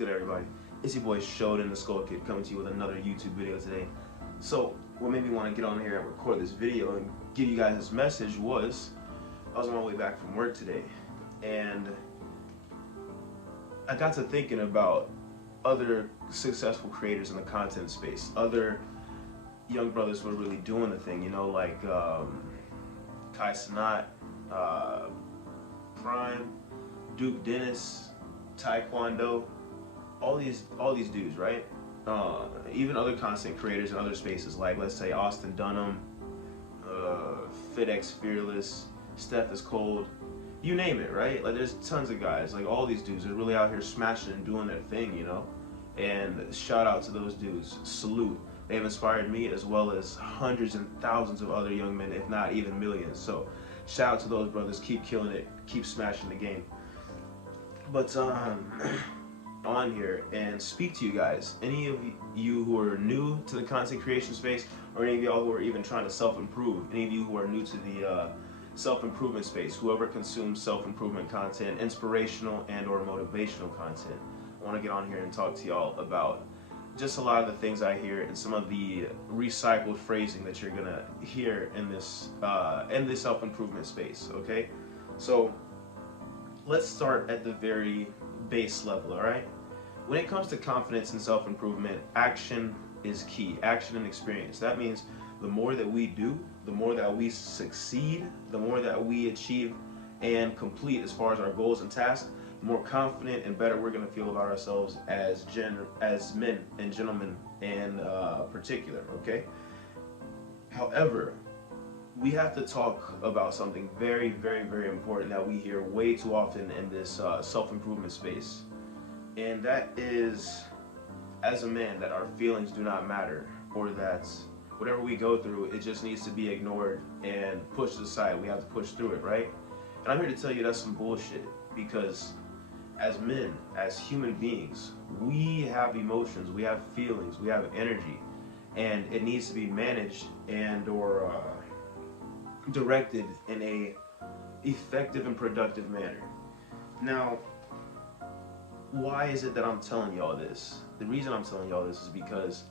good, everybody? It's your boy Showed in the Skull Kid coming to you with another YouTube video today. So what made me want to get on here and record this video and give you guys this message was I was on my way back from work today and I got to thinking about other successful creators in the content space, other young brothers who are really doing the thing, you know, like Kai Cenat, Prime, Duke Dennis, Taekwondo, all these dudes, right? Even other content creators in other spaces, like let's say Austin Dunham, FitX Fearless, Steph is Cold, you name it, right? Like there's tons of guys, like all these dudes are really out here smashing and doing their thing, you know? And shout out to those dudes, salute. They've inspired me as well as hundreds and thousands of other young men, if not even millions. So shout out to those brothers, keep killing it, keep smashing the game. But on here and speak to you guys, any of you who are new to the content creation space, or any of y'all who are even trying to self-improve, any of you who are new to the self-improvement space, whoever consumes self-improvement content, inspirational and or motivational content, I want to get on here and talk to y'all about just a lot of the things I hear and some of the recycled phrasing that you're gonna hear in this self-improvement space. Okay, so let's start at the very base level. All right, when it comes to confidence and self-improvement, action is key. Action and experience. That means the more that we do, the more that we succeed, the more that we achieve and complete as far as our goals and tasks, the more confident and better we're going to feel about ourselves as men and gentlemen in particular. Okay, however, we have to talk about something very, very, very important that we hear way too often in this self-improvement space, and that is, as a man, that our feelings do not matter, or that whatever we go through, it just needs to be ignored and pushed aside. We have to push through it, right? And I'm here to tell you that's some bullshit, because as men, as human beings, we have emotions, we have feelings, we have energy, and it needs to be managed and or directed in a effective and productive manner. Now, why is it that I'm telling y'all this? The reason I'm telling y'all this is because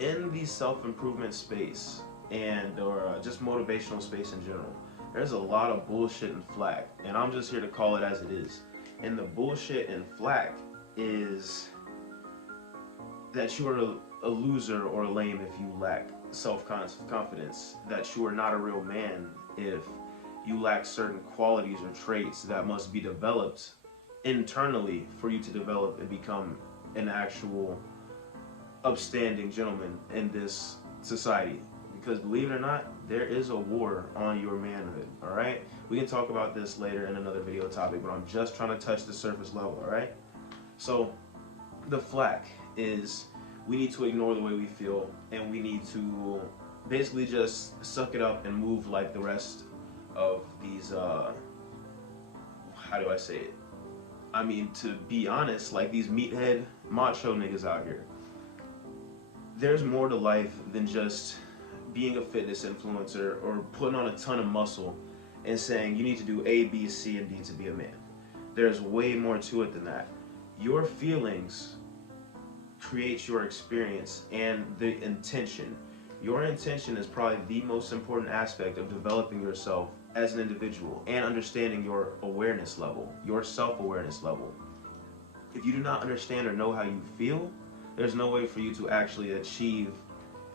in the self-improvement space and or just motivational space in general, there's a lot of bullshit and flack, and I'm just here to call it as it is. And the bullshit and flack is that you are a loser or lame if you lack self-confidence, that you are not a real man if you lack certain qualities or traits that must be developed internally for you to develop and become an actual upstanding gentleman in this society. Because believe it or not, there is a war on your manhood. All right, we can talk about this later in another video topic, but I'm just trying to touch the surface level. All right, so the flack is we need to ignore the way we feel, and we need to basically just suck it up and move like the rest of these how do I say it, I mean, to be honest, like these meathead macho niggas out here. There's more to life than just being a fitness influencer or putting on a ton of muscle and saying you need to do A, B, C, and D to be a man. There's way more to it than that. Your feelings create your experience and the intention. Your intention is probably the most important aspect of developing yourself as an individual and understanding your awareness level, your self-awareness level. If you do not understand or know how you feel, there's no way for you to actually achieve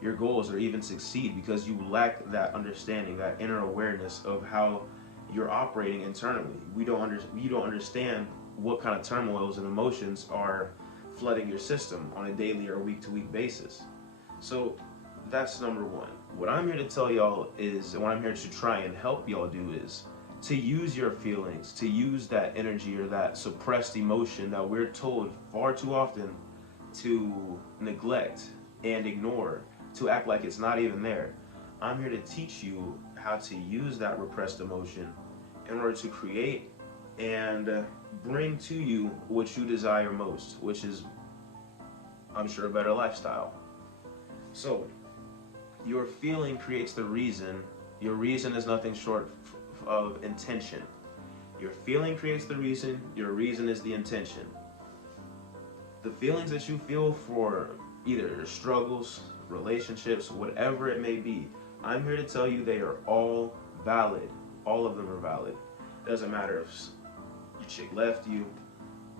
your goals or even succeed, because you lack that understanding, that inner awareness of how you're operating internally. You don't understand what kind of turmoils and emotions are flooding your system on a daily or week-to-week basis. So that's number one. What I'm here to tell y'all is, and what I'm here to try and help y'all do, is to use your feelings, to use that energy or that suppressed emotion that we're told far too often to neglect and ignore, to act like it's not even there. I'm here to teach you how to use that repressed emotion in order to create and bring to you what you desire most, which is, I'm sure, a better lifestyle. So your feeling creates the reason. Your reason is nothing short of intention. Your feeling creates the reason. Your reason is the intention. The feelings that you feel for either your struggles, relationships, whatever it may be, I'm here to tell you they are all valid. All of them are valid. Doesn't matter if your chick left you,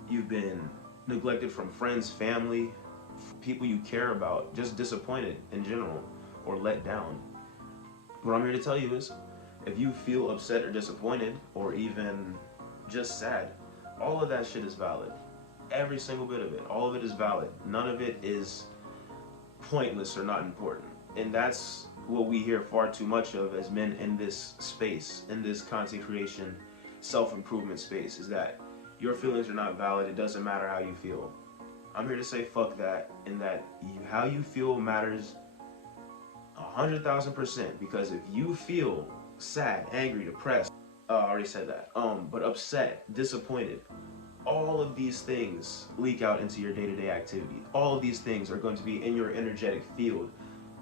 you've been neglected from friends, family, people you care about, just disappointed in general, or let down. What I'm here to tell you is, if you feel upset or disappointed, or even just sad, all of that shit is valid. Every single bit of it, all of it is valid. None of it is pointless or not important. And that's what we hear far too much of as men in this space, in this content creation, self-improvement space, is that your feelings are not valid. It doesn't matter how you feel. I'm here to say fuck that, and that how you feel matters 100,000%. Because if you feel sad, angry, depressed, I already said that, but upset, disappointed, all of these things leak out into your day-to-day activity. All of these things are going to be in your energetic field.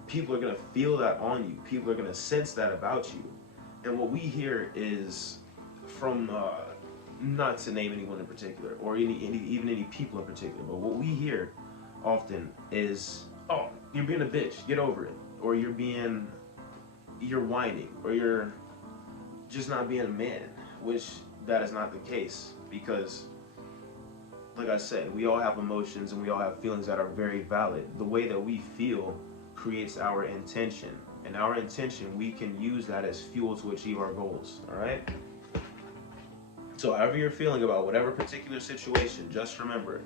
People are going to feel that on you. People are going to sense that about you. And what we hear is from, not to name anyone in particular, or even any people in particular, but what we hear often is, oh, you're being a bitch, get over it. Or you're whining, or you're just not being a man, which that is not the case. Because, like I said, we all have emotions and we all have feelings that are very valid. The way that we feel creates our intention, and our intention, we can use that as fuel to achieve our goals. All right, so however you're feeling about whatever particular situation, just remember,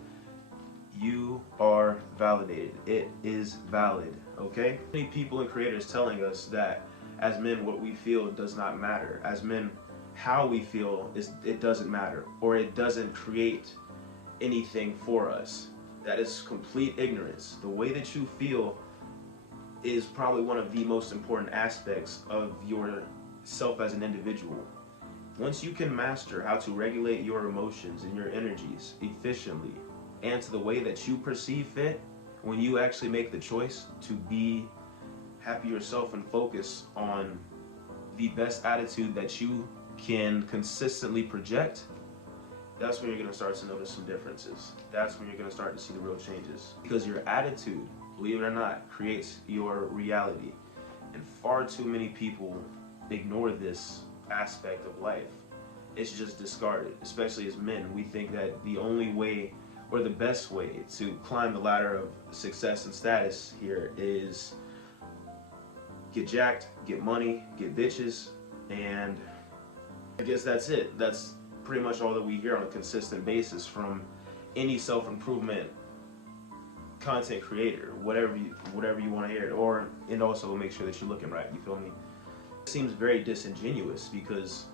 you are validated. It is valid. Okay, many people and creators telling us that as men what we feel does not matter. As men, how we feel it doesn't matter, or it doesn't create anything for us. That is complete ignorance. The way that you feel is probably one of the most important aspects of yourself as an individual. Once you can master how to regulate your emotions and your energies efficiently and to the way that you perceive fit, when you actually make the choice to be happy yourself and focus on the best attitude that you can consistently project, that's when you're going to start to notice some differences. That's when you're going to start to see the real changes. Because your attitude, believe it or not, creates your reality. And far too many people ignore this aspect of life. It's just discarded, especially as men. We think that the only way or the best way to climb the ladder of success and status here is get jacked, get money, get bitches, and I guess that's it. That's pretty much all that we hear on a consistent basis from any self-improvement content creator, whatever you want to hear, and also make sure that you're looking right. You feel me? It seems very disingenuous because,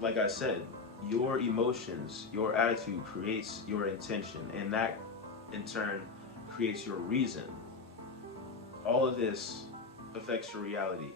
like I said, your emotions, your attitude creates your intention, and that in turn creates your reason. All of this affects your reality.